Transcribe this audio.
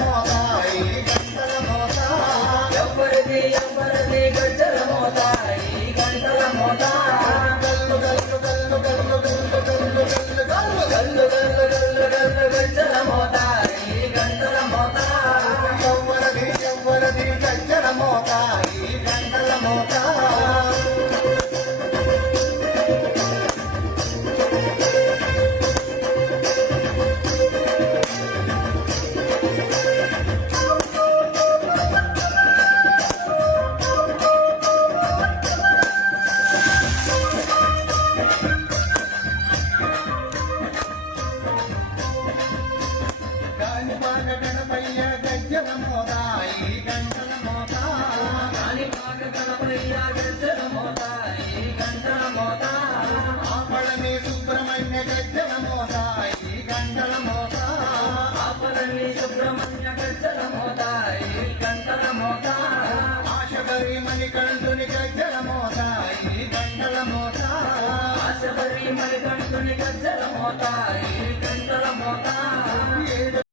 మోత ఈ గంటల మోత ఎవరిది గజ్జల మోత ఈ గంటల మోత గల్లు గల్లు గల్లు గల్లు గల్లు గల్లు గల్లు గల్లు గల్లు గల్లు గల్లు గల్లు గజ్జల మోత ఈ గంటల మోత ఎవరిది గజ్జల మోత ఈ గంటల మోత గణపయ్య గజ్జల మోత ఈ గంటల మోత కాణిపాక గణపయ్య గజ్జల మోత ఈ గంటల మోత ఆపళని సుబ్రహ్మణ్య గజ్జల మోత ఈ గంటల మోత ఆపలని సుబ్రహ్మణ్య గజ్జల మోత ఈ గంటల మోత ఆశబరి మణికంఠుని గజ్జల మోత ఈ గంటల మోత ఆశబరి మణికంఠుని గజ్జల మోత ఈ గంటల మోత